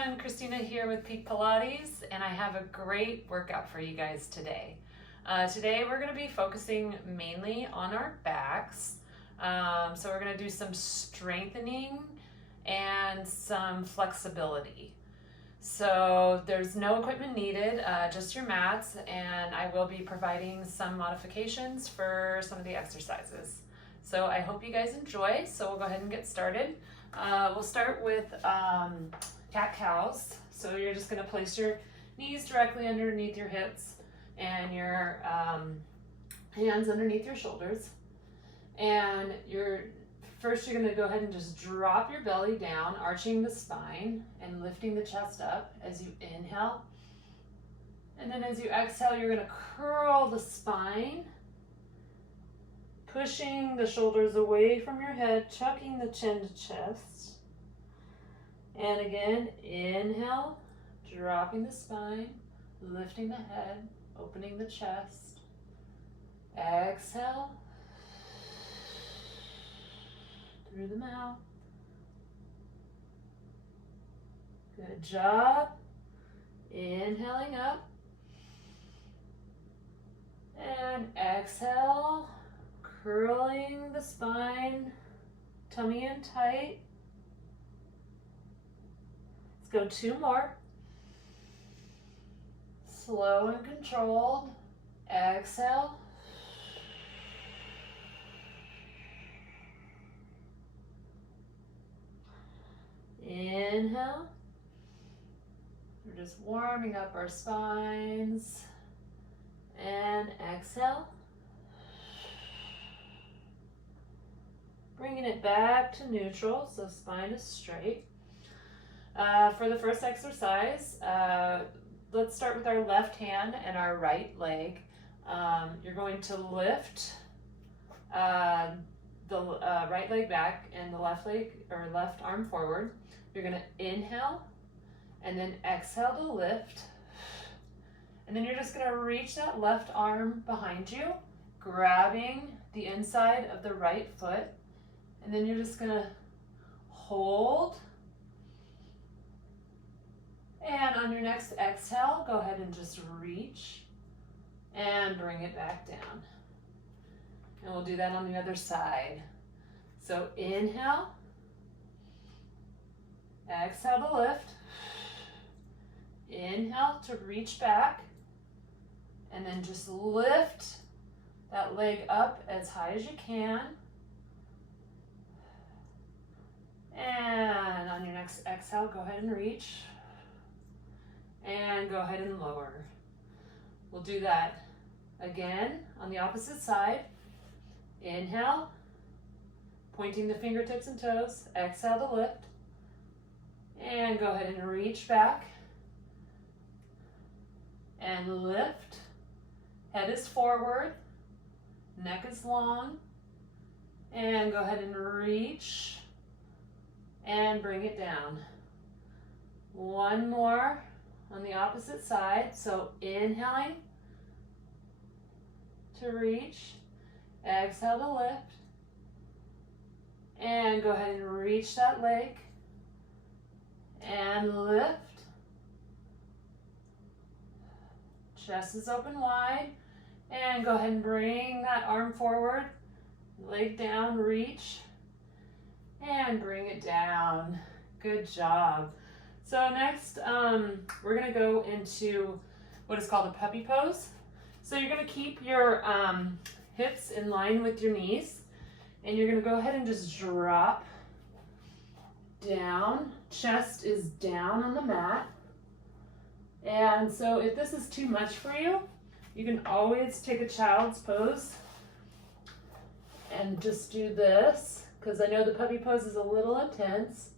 everyone, Christina here with Peak Pilates, and I have a great workout for you guys today. Today we're going to be focusing mainly on our backs. So we're going to do some strengthening and some flexibility. So there's no equipment needed, just your mats, and I will be providing some modifications for some of the exercises. So I hope you guys enjoy, so we'll go ahead and get started. We'll start with cat-cows. So you're just going to place your knees directly underneath your hips and your hands underneath your shoulders. And first you're going to go ahead and just drop your belly down, arching the spine and lifting the chest up as you inhale. And then as you exhale, you're going to curl the spine, pushing the shoulders away from your head, chucking the chin to chest. And again, inhale, dropping the spine, lifting the head, opening the chest. Exhale, through the mouth. Good job. Inhaling up. And exhale, curling the spine, tummy in tight. Let's go 2 more. Slow and controlled. Exhale. Inhale. We're just warming up our spines. And exhale. Bringing it back to neutral, so spine is straight. For the first exercise, let's start with our left hand and our right leg. You're going to lift the right leg back and the left leg or left arm forward. You're going to inhale and then exhale to lift. And then you're just going to reach that left arm behind you, grabbing the inside of the right foot. And then you're just going to hold. And on your next exhale, go ahead and just reach and bring it back down. And we'll do that on the other side. So inhale, exhale to lift, inhale to reach back, and then just lift that leg up as high as you can. And on your next exhale, go ahead and reach. And go ahead and lower. We'll do that again on the opposite side. Inhale, pointing the fingertips and toes. Exhale to lift. And go ahead and reach back. And lift. Head is forward. Neck is long. And go ahead and reach. And bring it down. 1 more on the opposite side. So inhaling to reach, exhale to lift, and go ahead and reach that leg and lift. Chest is open wide, and go ahead and bring that arm forward, leg down, reach, and bring it down. Good job. So next, we're going to go into what is called a puppy pose. So you're going to keep your hips in line with your knees, and you're going to go ahead and just drop down. Chest is down on the mat. And so if this is too much for you, you can always take a child's pose and just do this, because I know the puppy pose is a little intense.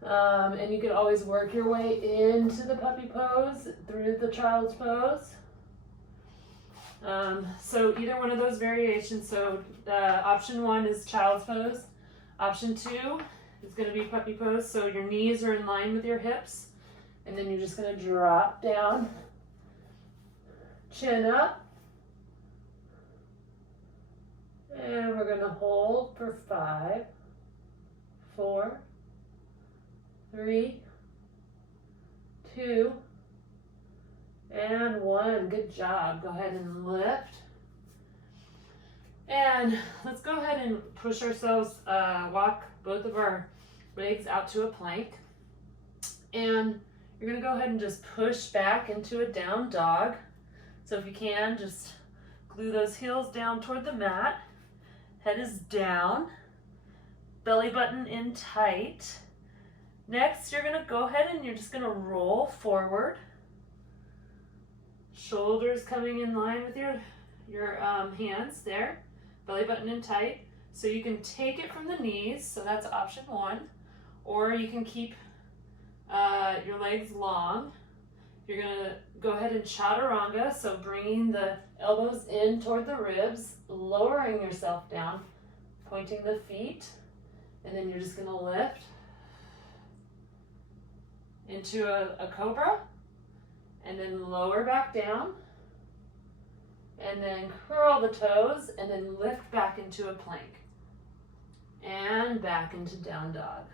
And you can always work your way into the puppy pose through the child's pose. So either one of those variations. So option 1 is child's pose. Option 2 is going to be puppy pose. So your knees are in line with your hips. And then you're just going to drop down, chin up. And we're going to hold for 5, 4, 3, 2, and 1. Good job. Go ahead and lift. And let's go ahead and push ourselves, walk both of our legs out to a plank. And you're gonna go ahead and just push back into a down dog. So if you can, just glue those heels down toward the mat. Head is down, belly button in tight. Next, you're gonna go ahead and you're just gonna roll forward. Shoulders coming in line with your hands there. Belly button in tight. So you can take it from the knees, so that's option 1. Or you can keep your legs long. You're gonna go ahead and chaturanga, so bringing the elbows in toward the ribs, lowering yourself down, pointing the feet, and then you're just gonna lift into a cobra, and then lower back down, and then curl the toes, and then lift back into a plank, and back into down dog.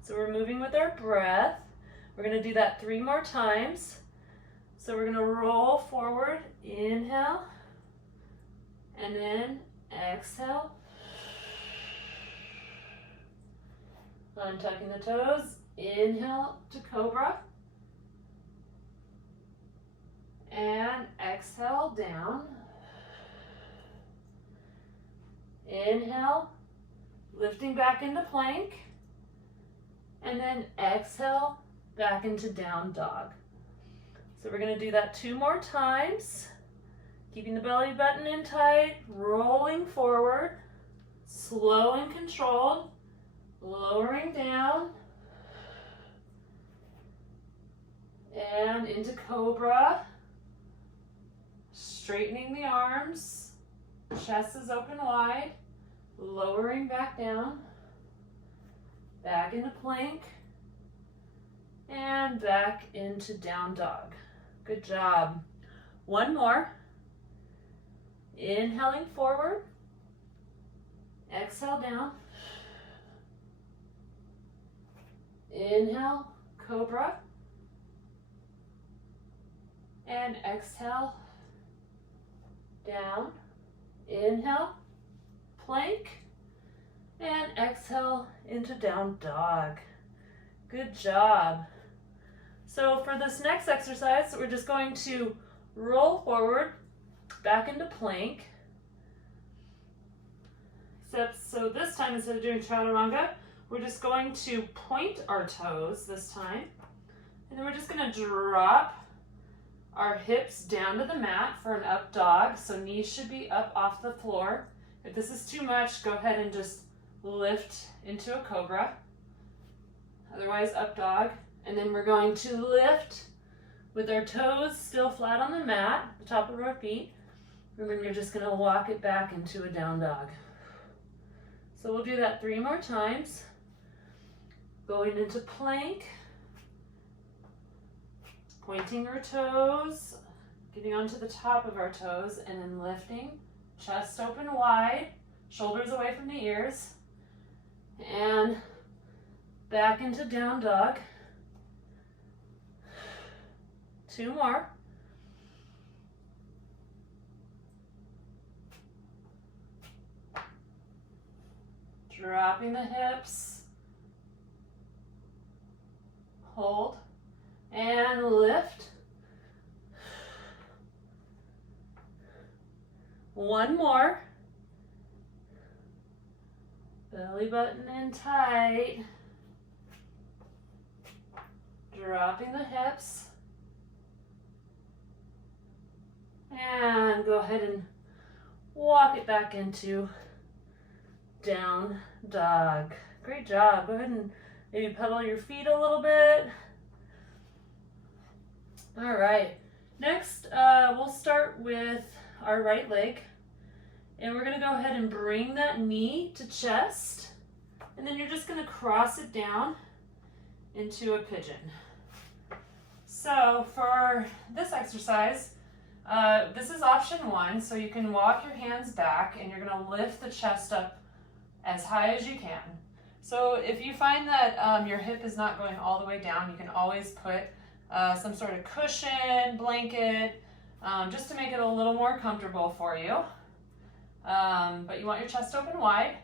So we're moving with our breath. We're gonna do that 3 more times. So we're gonna roll forward, inhale, and then exhale. Untucking the toes, inhale to cobra. And exhale down. Inhale, lifting back into plank. And then exhale, back into down dog. So we're gonna do that 2 more times. Keeping the belly button in tight, rolling forward, slow and controlled, lowering down, and into cobra. Straightening the arms, chest is open wide, lowering back down, back into plank, and back into down dog. Good job. 1 more. Inhaling forward, exhale down, inhale, cobra, and exhale, down, inhale, plank, and exhale into down dog. Good job. So for this next exercise, we're just going to roll forward, back into plank. So this time, instead of doing chaturanga, we're just going to point our toes this time. And then we're just gonna drop our hips down to the mat for an up dog. So knees should be up off the floor. If this is too much, go ahead and just lift into a cobra. Otherwise, up dog. And then we're going to lift with our toes still flat on the mat, the top of our feet. And then you're just gonna walk it back into a down dog. So we'll do that 3 more times. Going into plank, pointing our toes, getting onto the top of our toes, and then lifting, chest open wide, shoulders away from the ears, and back into down dog. 2 more. Dropping the hips, hold, and lift. 1 more. Belly button in tight. Dropping the hips. And go ahead and walk it back into down dog. Great job. Go ahead and maybe pedal your feet a little bit. All right. Next, we'll start with our right leg. And we're going to go ahead and bring that knee to chest. And then you're just going to cross it down into a pigeon. So for this exercise, this is option 1. So you can walk your hands back and you're going to lift the chest up as high as you can. So if you find that your hip is not going all the way down, you can always put some sort of cushion, blanket, just to make it a little more comfortable for you. But you want your chest open wide.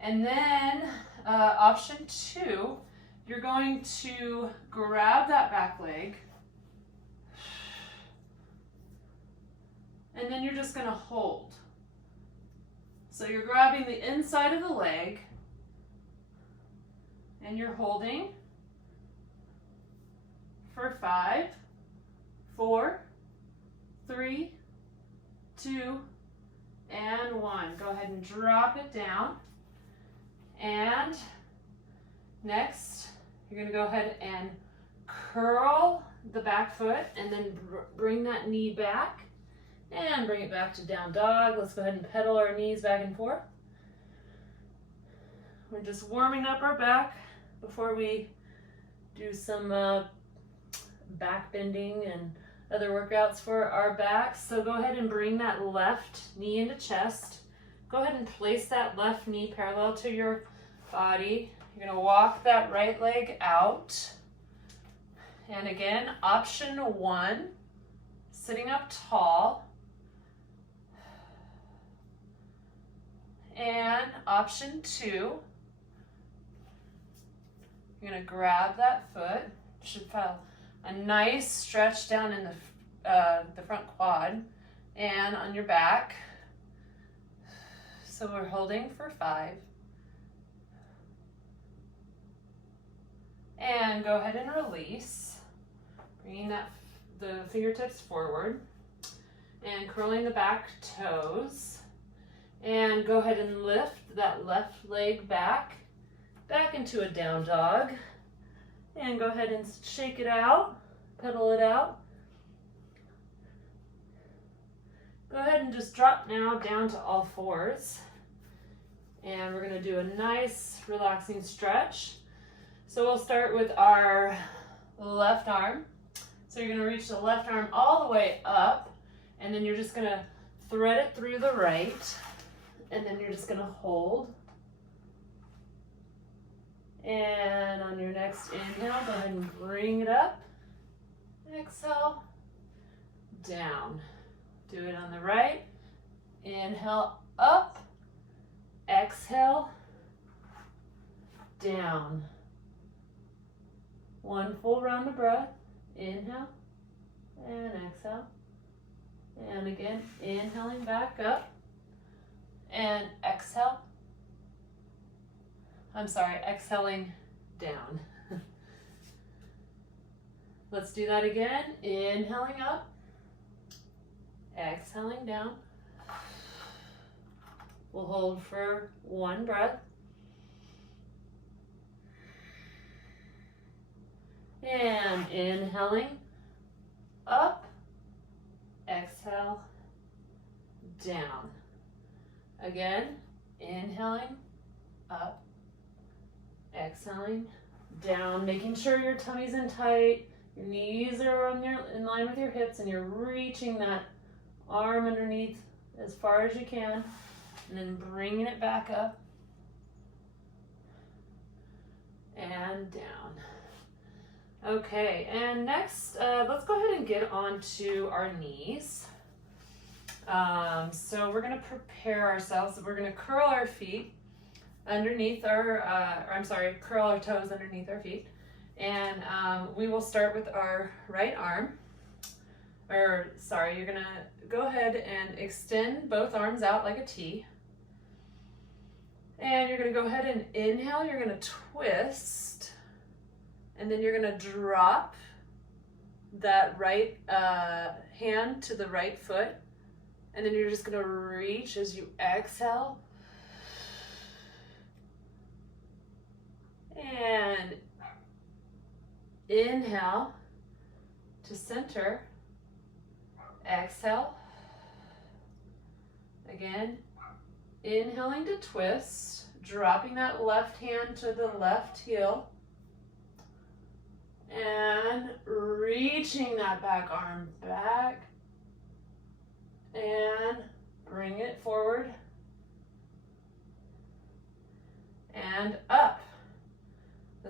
And then option 2, you're going to grab that back leg. And then you're just going to hold. So you're grabbing the inside of the leg and you're holding for 5, 4, 3, 2, and 1. Go ahead and drop it down. And next, you're going to go ahead and curl the back foot and then bring that knee back and bring it back to down dog. Let's go ahead and pedal our knees back and forth. We're just warming up our back before we do some back bending and other workouts for our backs. So go ahead and bring that left knee into chest. Go ahead and place that left knee parallel to your body. You're going to walk that right leg out. And again, option 1, sitting up tall. And option 2, you're going to grab that foot. Should feel a nice stretch down in the front quad and on your back. So we're holding for 5. And go ahead and release, bringing the fingertips forward and curling the back toes. And go ahead and lift that left leg back into a down dog. And go ahead and shake it out, pedal it out. Go ahead and just drop now down to all 4s. And we're going to do a nice relaxing stretch. So we'll start with our left arm. So you're going to reach the left arm all the way up, and then you're just going to thread it through the right, and then you're just going to hold. And on your next inhale, go ahead and bring it up. Exhale, down. Do it on the right. Inhale, up. Exhale, down. 1 full round of breath. Inhale and exhale. And again, inhaling back up and exhale. Exhaling down. Let's do that again. Inhaling up, exhaling down. We'll hold for 1 breath. And inhaling up, exhale, down. Again, inhaling up, exhaling down, making sure your tummy's in tight, your knees are in line with your hips, and you're reaching that arm underneath as far as you can, and then bringing it back up and down. Okay, and next, let's go ahead and get onto our knees. So we're going to prepare ourselves. We're going to curl our feet underneath our, curl our toes underneath our feet. And we will start with our right arm. You're going to go ahead and extend both arms out like a T. And you're going to go ahead and inhale. You're going to twist. And then you're going to drop that right hand to the right foot. And then you're just going to reach as you exhale. And inhale to center. Exhale. Again, inhaling to twist, dropping that left hand to the left heel. And reaching that back arm back. And bring it forward. And up.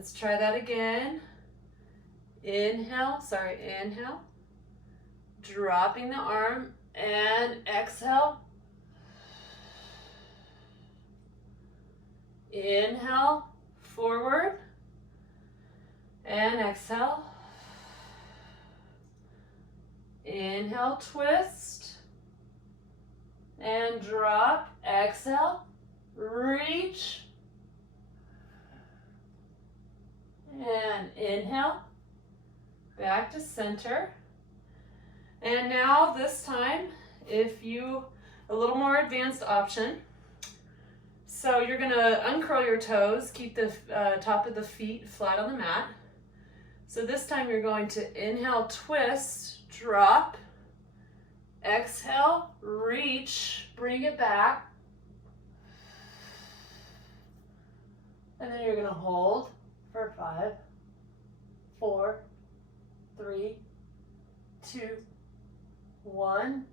Let's try that again. Inhale, inhale. Dropping the arm and exhale. Inhale, forward. And exhale. Inhale, twist. And drop. Exhale. Reach. And inhale. Back to center. And now this time, a little more advanced option. So you're gonna uncurl your toes, keep the top of the feet flat on the mat. So this time you're going to inhale, twist, drop, exhale, reach, bring it back. And then you're gonna hold for 5, 4, 3, 2, 1.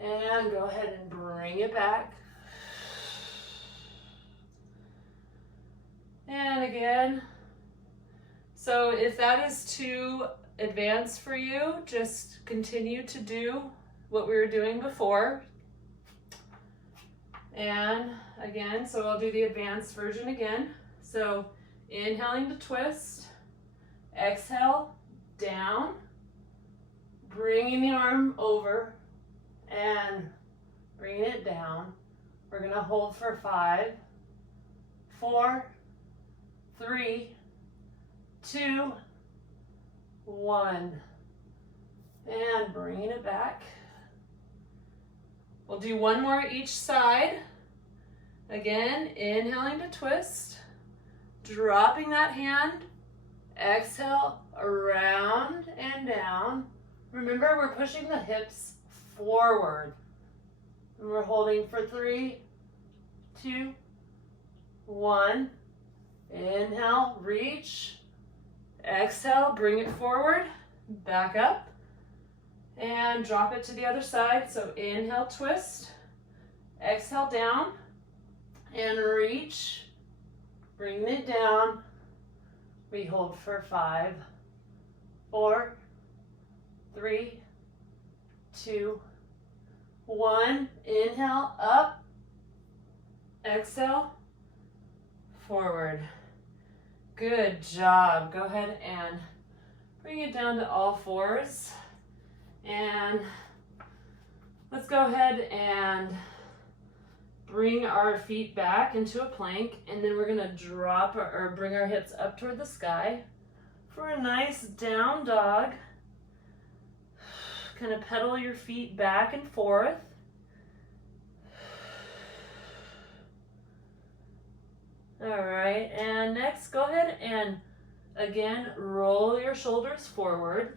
And go ahead and bring it back. And again. So if that is too advanced for you, just continue to do what we were doing before. And again, so I'll do the advanced version again. So inhaling to twist, exhale, down, bringing the arm over and bringing it down. We're gonna hold for 5, 4, 3, 2, 1. And bringing it back. We'll do one more each side. Again, inhaling to twist, dropping that hand, exhale, around and down. Remember, we're pushing the hips forward. And we're holding for 3, 2, 1. Inhale, reach. Exhale, bring it forward, back up, and drop it to the other side. So inhale, twist, exhale, down, and reach, bring it down. We hold for 5, 4, 3, 2, 1. Inhale, up, exhale, forward. Good job. Go ahead and bring it down to all fours. And let's go ahead and bring our feet back into a plank, and then we're gonna drop or bring our hips up toward the sky for a nice down dog. Kind of pedal your feet back and forth. All right, and next, go ahead and again, roll your shoulders forward.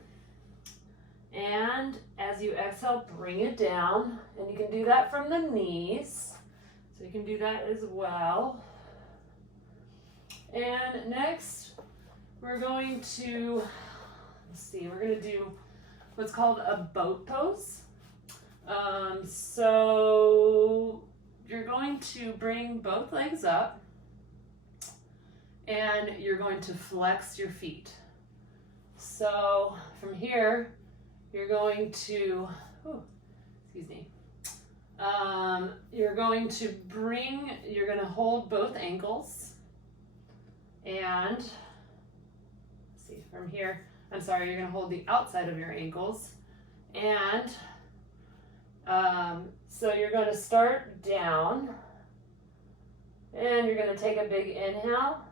And as you exhale, bring it down. And you can do that from the knees. So you can do that as well. And next, we're going to, we're going to do what's called a boat pose. So you're going to bring both legs up. And you're going to flex your feet. So from here, you're going to, you're going to hold both ankles. And from here, you're going to hold the outside of your ankles. And so you're going to start down. And you're going to take a big inhale.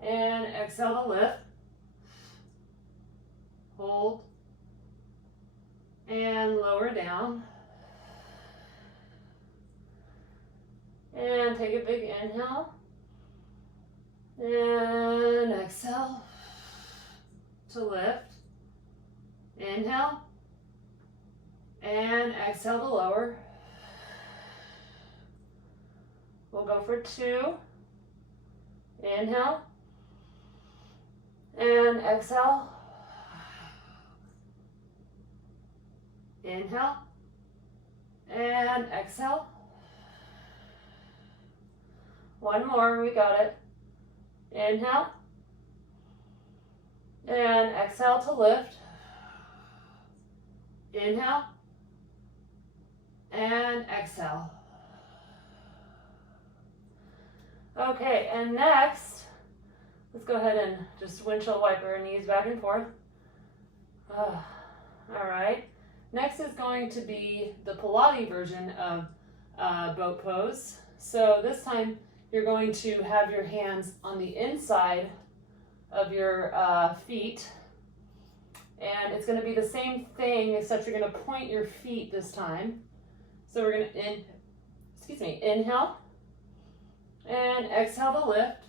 And exhale to lift. Hold. And lower down. And take a big inhale. And exhale to lift. Inhale. And exhale to lower. We'll go for 2. Inhale. And exhale. Inhale. And exhale. One more, we got it. Inhale. And exhale to lift. Inhale. And exhale. Okay, and next, let's go ahead and just windshield wiper our knees back and forth. All right. Next is going to be the Pilates version of boat pose. So this time you're going to have your hands on the inside of your feet. And it's going to be the same thing, except you're going to point your feet this time. So we're going to, inhale. And exhale to lift.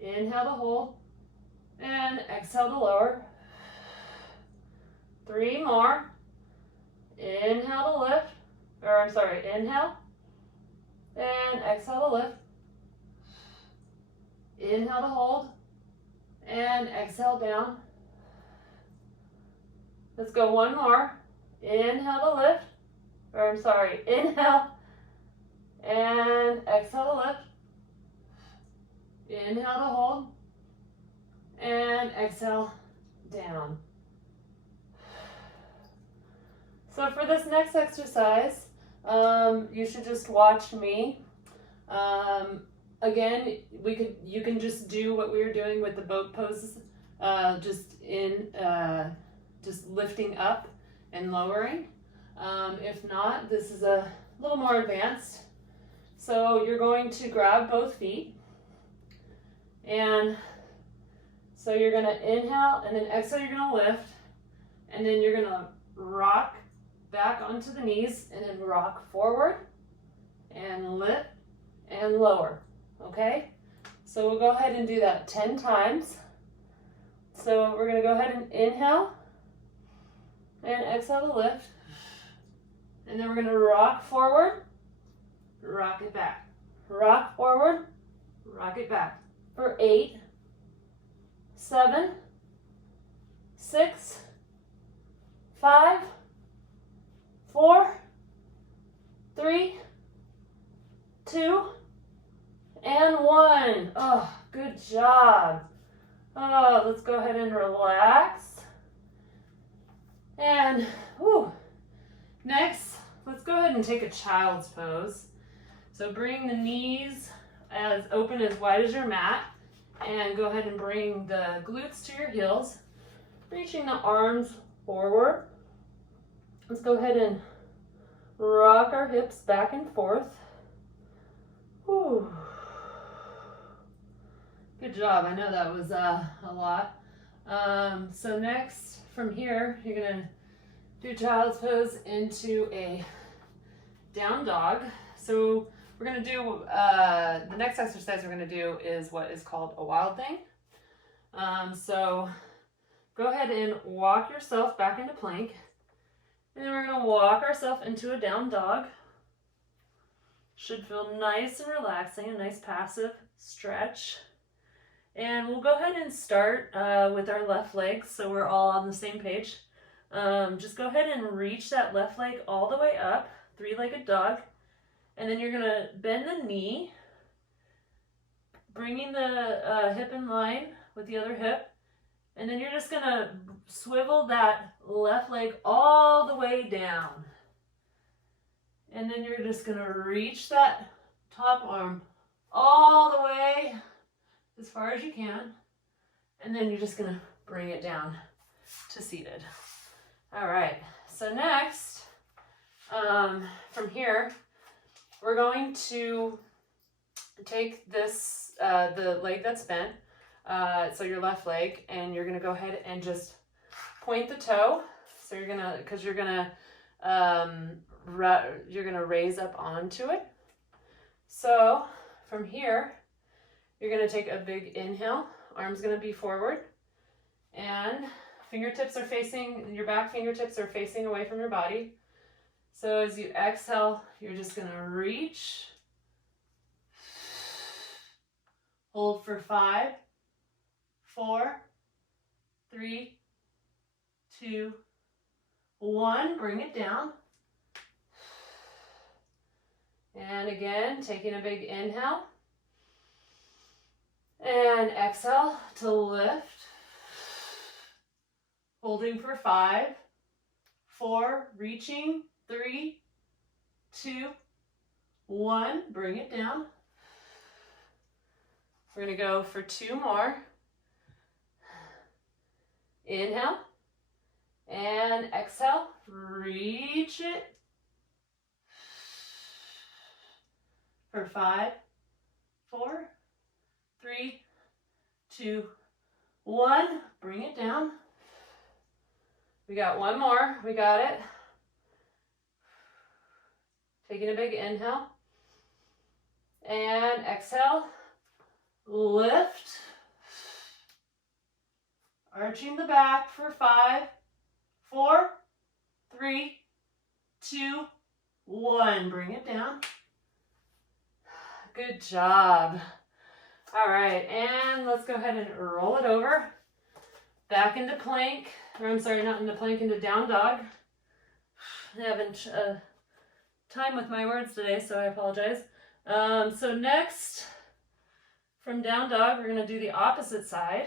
Inhale to hold. And exhale to lower. 3 more. Inhale to lift. Inhale. And exhale to lift. Inhale to hold. And exhale down. Let's go 1 more. Inhale to lift. Inhale. And exhale to lift. Inhale to hold. And exhale down. So for this next exercise, you should just watch me. Again, you can just do what we were doing with the boat poses, just lifting up and lowering. If not, this is a little more advanced. So you're going to grab both feet, and so you're going to inhale, and then exhale, you're going to lift, and then you're going to rock back onto the knees, and then rock forward, and lift, and lower, okay? So we'll go ahead and do that 10 times. So we're going to go ahead and inhale, and exhale to lift, and then we're going to rock forward, rock it back, rock forward, rock it back for 8, 7, 6, 5, 4, 3, 2, and 1. Oh, good job. Oh, let's go ahead and relax. And next, let's go ahead and take a child's pose. So bring the knees as open as wide as your mat, and go ahead and bring the glutes to your heels, reaching the arms forward. Let's go ahead and rock our hips back and forth. Whew. Good job. I know that was a lot. So next, from here, you're going to do child's pose into a down dog. So we're going to do, the next exercise we're going to do is what is called a wild thing. So go ahead and walk yourself back into plank. And then we're going to walk ourselves into a down dog. Should feel nice and relaxing, a nice passive stretch. And we'll go ahead and start with our left leg, so we're all on the same page. Just go ahead and reach that left leg all the way up, three-legged dog. And then you're going to bend the knee, bringing the hip in line with the other hip. And then you're just going to swivel that left leg all the way down. And then you're just going to reach that top arm all the way as far as you can. And then you're just going to bring it down to seated. All right. So next, from here, we're going to take this, the leg that's bent, so your left leg, and you're going to go ahead and just point the toe. So you're going to, because you're going to raise up onto it. So from here, you're going to take a big inhale. Arms going to be forward, and fingertips are facing, your back fingertips are facing away from your body. So as you exhale, you're just going to reach. Hold for 5, 4, 3, 2, 1. Bring it down. And again, taking a big inhale. And exhale to lift. Holding for 5, 4, reaching, 3, 2, 1. Bring it down. We're going to go for 2 more. Inhale and exhale. Reach it. For 5, 4, 3, 2, 1. Bring it down. We got 1 more. We got it. Taking a big inhale. And exhale. Lift. Arching the back for 5, 4, 3, 2, 1. Bring it down. Good job. All right, and let's go ahead and roll it over. Back into plank. Or I'm sorry, not into plank, into down dog. I haven't time with my words today, so I apologize. So next, from down dog, we're going to do the opposite side.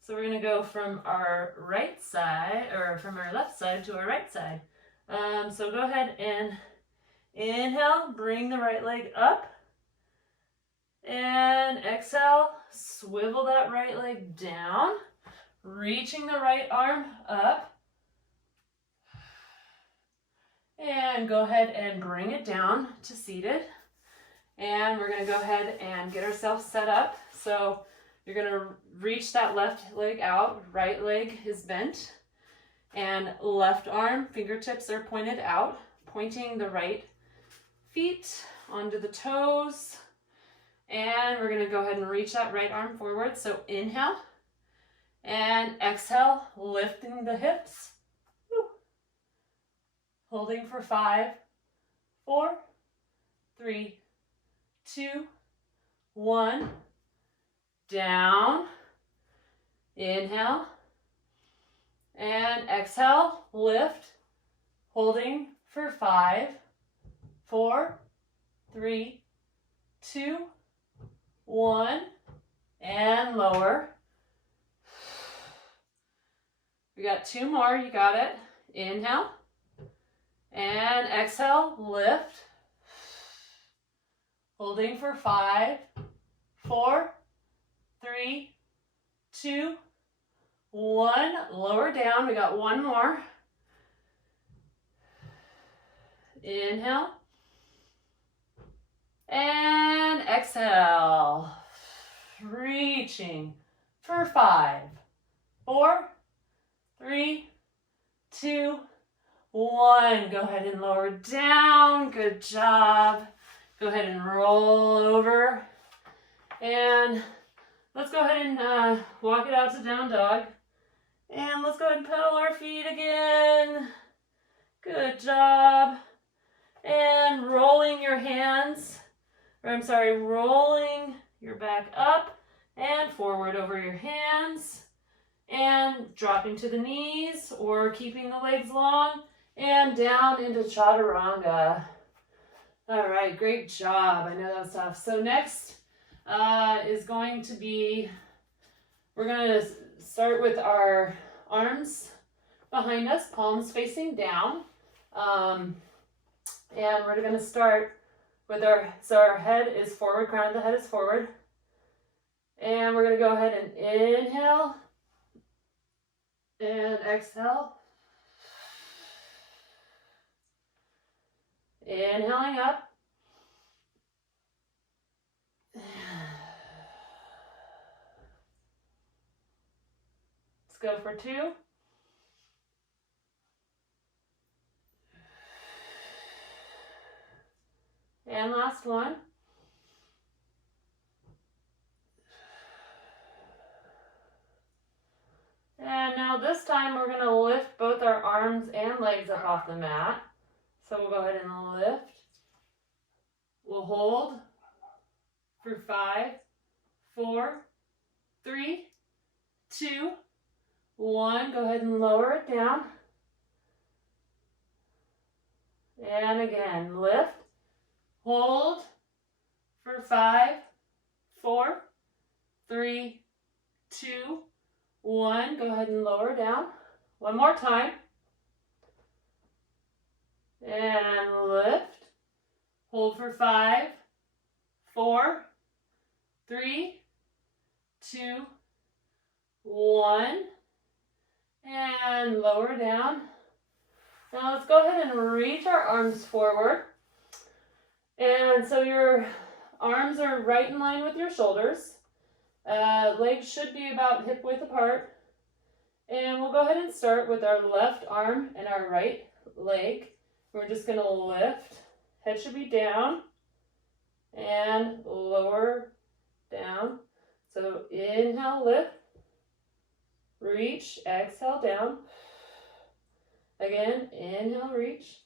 So we're going to go from our right side, or from our left side to our right side. So go ahead and inhale, bring the right leg up. And exhale, swivel that right leg down. Reaching the right arm up. And go ahead and bring it down to seated. And we're going to go ahead and get ourselves set up. So you're going to reach that left leg out. Right leg is bent. And left arm, fingertips are pointed out. Pointing the right feet onto the toes. And we're going to go ahead and reach that right arm forward. So inhale. And exhale, lifting the hips. Woo. Holding for 5, 4, 3, 2, 1. Down. Inhale. And exhale, lift. Holding for 5, 4, 3, 2, 1. And lower. We got 2 more, you got it. Inhale. And exhale, lift. Holding for 5, 4, 3, 2, 1. Lower down, we got 1 more. Inhale. And exhale. Reaching for 5, 4, 3, 2, 1. Go ahead and lower down. Good job. Go ahead and roll over. And let's go ahead and walk it out to down dog. And let's go ahead and pedal our feet again. Good job. And rolling your hands, rolling your back up and forward over your hands. And dropping to the knees or keeping the legs long and down into chaturanga. All right, great job. I know that was tough. So next is going to be, we're going to start with our arms behind us, palms facing down. And we're going to start with our head is forward, crown of the head is forward. And we're going to go ahead and inhale. And exhale. Inhaling up. Let's go for 2. And last one. And now this time we're going to lift both our arms and legs up off the mat. So we'll go ahead and lift. We'll hold for 5, 4, 3, 2, 1. Go ahead and lower it down. And again, lift. Hold for 5, 4, 3, 2, 1. Go ahead and lower down. One more time. And lift. Hold for 5, 4, 3, 2, 1. And lower down. Now let's go ahead and reach our arms forward. And so your arms are right in line with your shoulders. Legs should be about hip width apart. And we'll go ahead and start with our left arm and our right leg. We're just going to lift. Head should be down and lower down. So inhale, lift. Reach, exhale, down. Again, inhale, reach.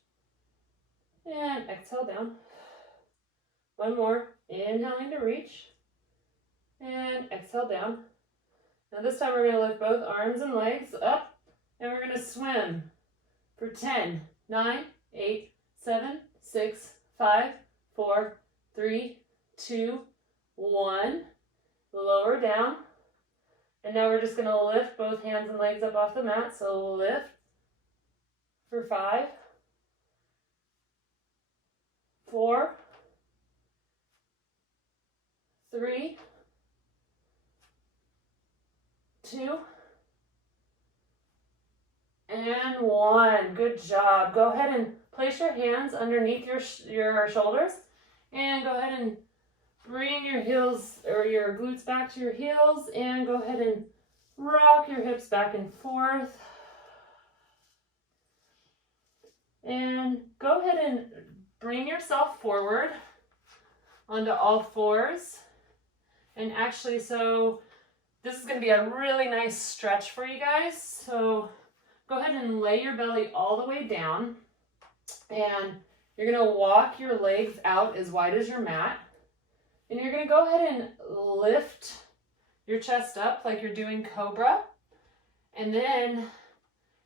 And exhale, down. One more. Inhaling to reach. And exhale, down. Now this time we're going to lift both arms and legs up. And we're going to swim for 10, 9, 8, 7, 6, 5, 4, 3, 2, 1. Lower down. And now we're just going to lift both hands and legs up off the mat. So lift for 5, 4, 3, 2, and 1. Good job. Go ahead and place your hands underneath your shoulders and go ahead and bring your heels or your glutes back to your heels and go ahead and rock your hips back and forth. And go ahead and bring yourself forward onto all fours. And actually, so this is going to be a really nice stretch for you guys. So go ahead and lay your belly all the way down. And you're going to walk your legs out as wide as your mat. And you're going to go ahead and lift your chest up like you're doing cobra. And then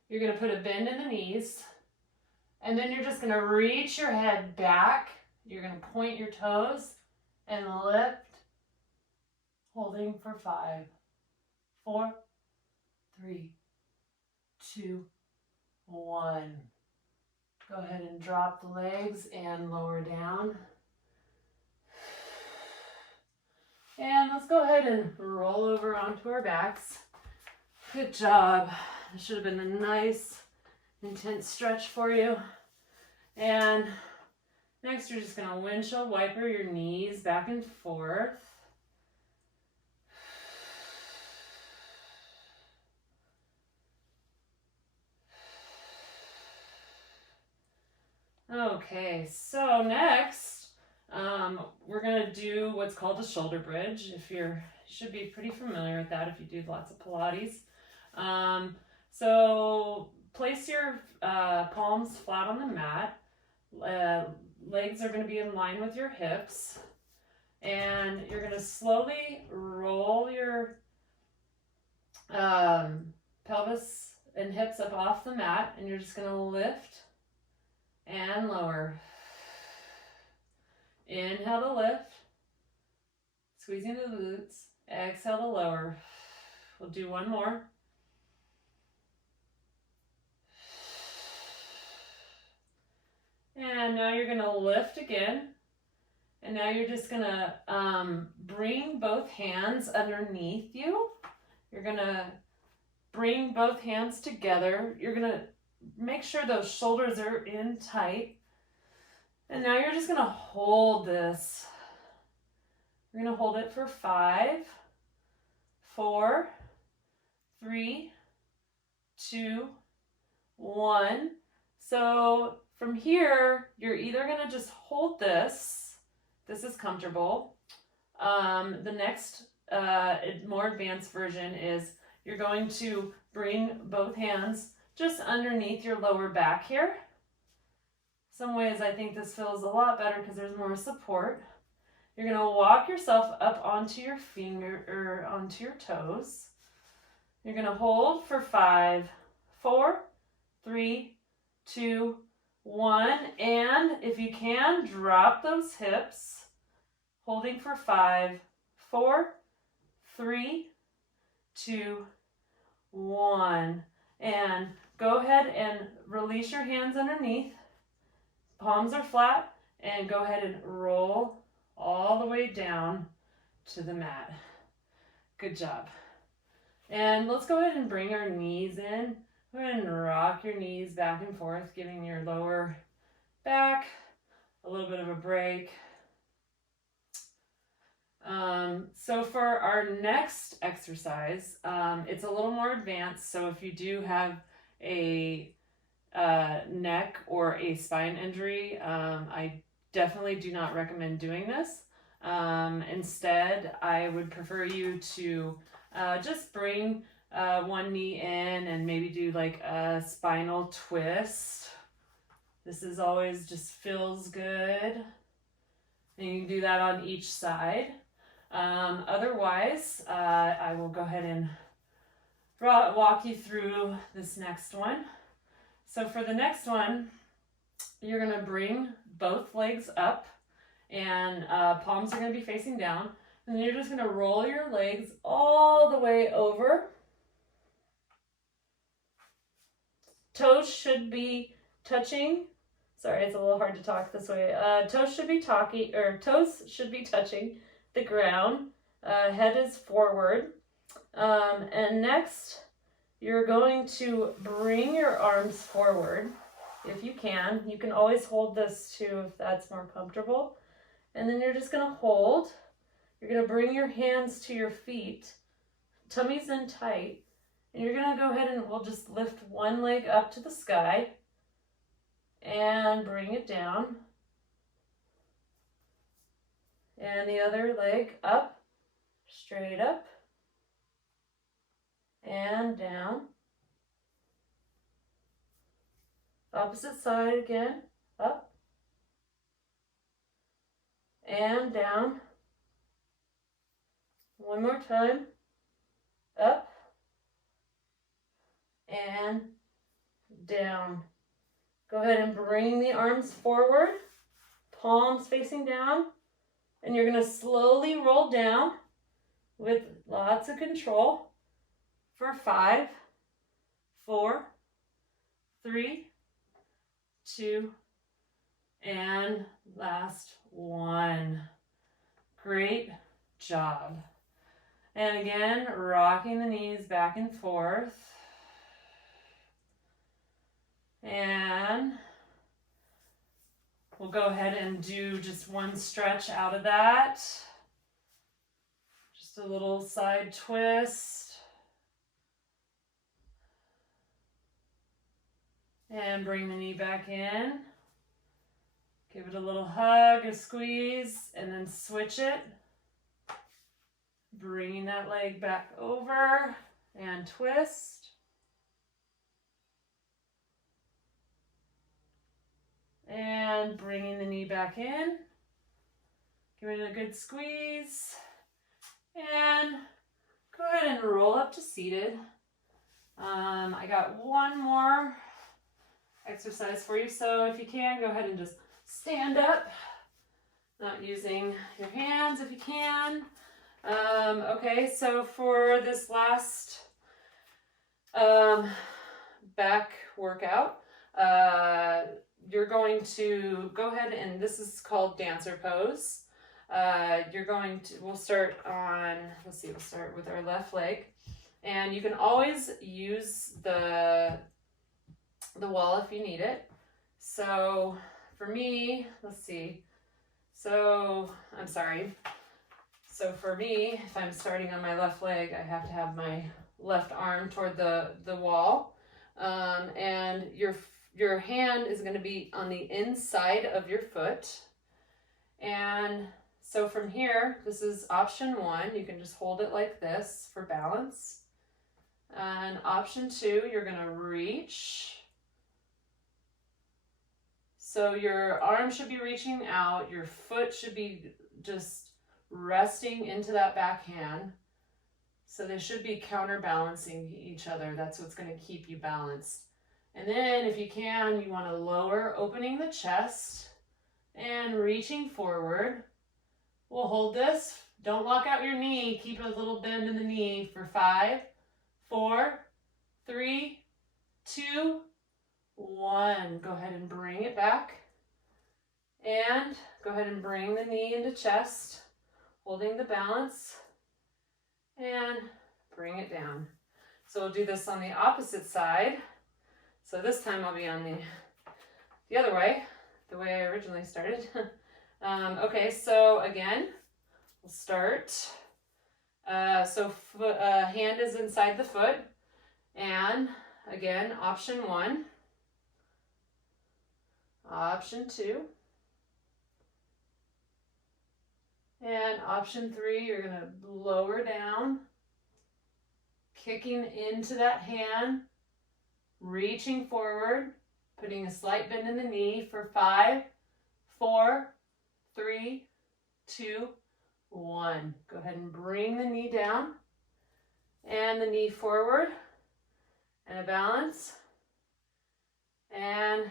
you're going to put a bend in the knees. And then you're just going to reach your head back. You're going to point your toes and lift. Holding for 5, 4, 3, 2, 1. Go ahead and drop the legs and lower down. And let's go ahead and roll over onto our backs. Good job. This should have been a nice, intense stretch for you. And next you're just going to windshield wiper your knees back and forth. Okay, so next, we're going to do what's called a shoulder bridge. You should be pretty familiar with that if you do lots of Pilates. So place your palms flat on the mat. Legs are going to be in line with your hips. And you're going to slowly roll your pelvis and hips up off the mat. And you're just going to lift and lower. Inhale to lift. Squeezing the glutes. Exhale to lower. We'll do one more. And now you're going to lift again. And now you're just going to bring both hands underneath you. You're going to bring both hands together. You're going to make sure those shoulders are in tight. And now you're just going to hold this. You're going to hold it for 5, 4, 3, 2, 1. So from here, you're either going to just hold this. This is comfortable. The next more advanced version is you're going to bring both hands just underneath your lower back here. Some ways I think this feels a lot better because there's more support. You're going to walk yourself up onto your onto your toes. You're going to hold for 5, 4, 3, 2, 1. And if you can, drop those hips. Holding for 5, 4, 3, 2, 1. And go ahead and release your hands underneath. Palms are flat, and go ahead and roll all the way down to the mat. Good job. And let's go ahead and bring our knees in. Go ahead and rock your knees back and forth, giving your lower back a little bit of a break. So for our next exercise, it's a little more advanced. So if you do have a neck or a spine injury, I definitely do not recommend doing this. Instead, I would prefer you to just bring one knee in and maybe do like a spinal twist. This is always just feels good. And you can do that on each side. Otherwise, I will go ahead and walk you through this next one. So for the next one, you're going to bring both legs up, and palms are going to be facing down. And then you're just going to roll your legs all the way over. Toes should be touching. Sorry, it's a little hard to talk this way. Toes should be touching the ground. Head is forward. And next, you're going to bring your arms forward if you can. You can always hold this too if that's more comfortable. And then you're just going to hold. You're going to bring your hands to your feet. Tummy's in tight. And you're going to go ahead and we'll just lift one leg up to the sky and bring it down. And the other leg up, straight up, and down. Opposite side again, up, and down. One more time, up, and down. Go ahead and bring the arms forward, palms facing down. And you're going to slowly roll down with lots of control for 5, 4, 3, 2, and last 1. Great job. And again, rocking the knees back and forth. And we'll go ahead and do just one stretch out of that. Just a little side twist. And bring the knee back in. Give it a little hug, a squeeze, and then switch it. Bringing that leg back over and twist. And bringing the knee back in. Give it a good squeeze. And go ahead and roll up to seated. I got one more exercise for you. So if you can, go ahead and just stand up. Not using your hands if you can. Okay, so for this last back workout, you're going to go ahead and this is called dancer pose. We'll start on, we'll start with our left leg. And you can always use the wall if you need it. So for me, So for me, if I'm starting on my left leg, I have to have my left arm toward the wall. And your hand is going to be on the inside of your foot. And so from here, this is option 1. You can just hold it like this for balance. And option 2, you're going to reach. So your arm should be reaching out. Your foot should be just resting into that back hand. So they should be counterbalancing each other. That's what's going to keep you balanced. And then if you can, you want to lower, opening the chest and reaching forward. We'll hold this Don't lock out your knee. Keep a little bend in the knee for 5, 4, 3, 2, 1. Go ahead and bring it back. And go ahead and bring the knee into chest, holding the balance, and bring it down. So we'll do this on the opposite side. So this time I'll be on the other way, the way I originally started. Okay, so again, we'll start. Hand is inside the foot. And again, option 1, option 2, and option 3, you're going to lower down, kicking into that hand, reaching forward, putting a slight bend in the knee for 5, 4, 3, 2, 1. Go ahead and bring the knee down and the knee forward and a balance, and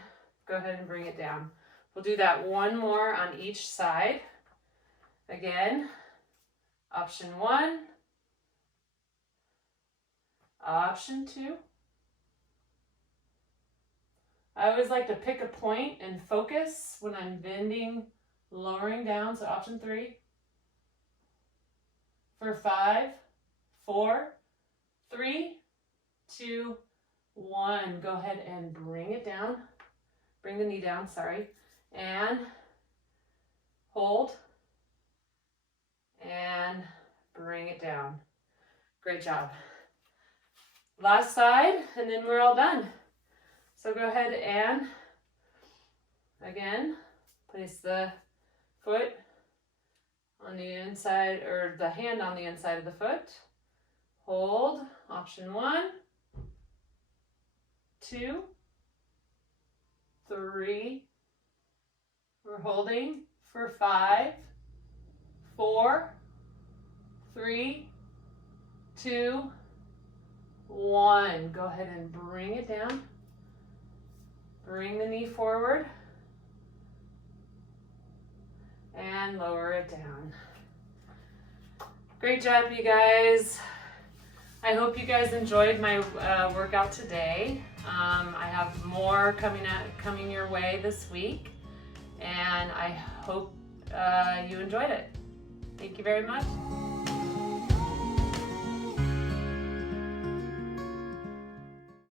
go ahead and bring it down. We'll do that one more on each side. Again, option 1, option 2. I always like to pick a point and focus when I'm bending, lowering down. So option 3 for 5, 4, 3, 2, 1. Go ahead and bring it down. Bring the knee down, sorry. And hold. And bring it down. Great job. Last side, and then we're all done. So go ahead and, again, place the foot on the inside, or the hand on the inside of the foot. Hold, option 1, 2, 3. We're holding for 5, 4, 3, 2, 1. Go ahead and bring it down. Bring the knee forward and lower it down. Great job, you guys. I hope you guys enjoyed my workout today. I have more coming your way this week, and I hope you enjoyed it. Thank you very much.